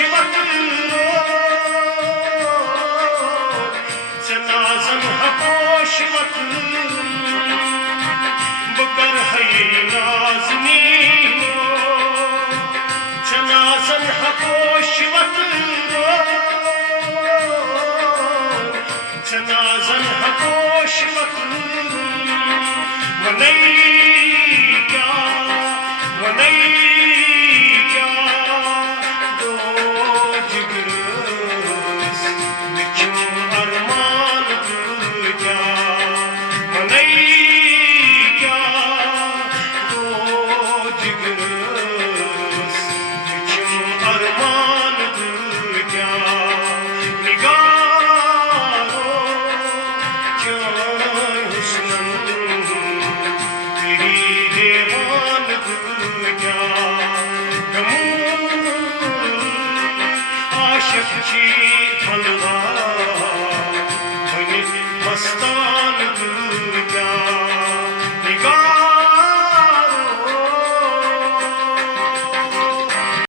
शिवत नाजन हको शिवत बकर है नाजनी नाजन हको शिवत नाजन हको शिवत मनई क्या दो जिगरस बिछुम अरमान तुझा मनई क्या दो जिगरस बिछुम अरमान तुझा निगारो जान हुस्न तेरी देवान तुझा आशिक छी